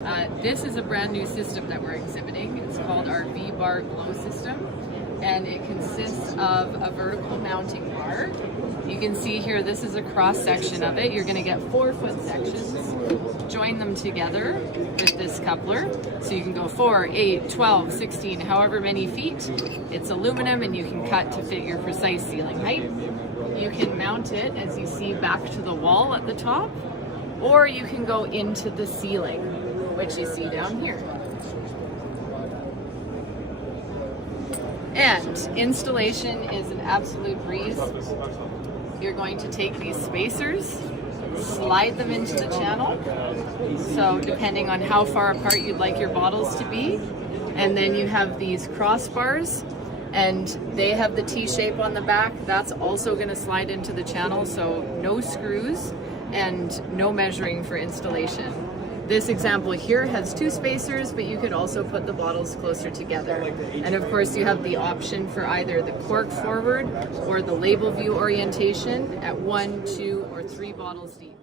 This is a brand new system that we're exhibiting. It's called our V-Bar Glow system, and it consists of a vertical mounting bar. You can see here, this is a cross section of it. You're going to get 4-foot sections. Join them together with this coupler. So you can go 4, 8, 12, 16, however many feet. It's aluminum and you can cut to fit your precise ceiling height. You can mount it, as you see, back to the wall at the top, or you can go into the ceiling, which you see down here. And installation is an absolute breeze. You're going to take these spacers, slide them into the channel, so depending on how far apart you'd like your bottles to be, and then you have these crossbars, and they have the T-shape on the back. That's also going to slide into the channel, so no screws and no measuring for installation. This example here has 2 spacers, but you could also put the bottles closer together. And of course you have the option for either the cork forward or the label view orientation at 1, 2, or 3 bottles deep.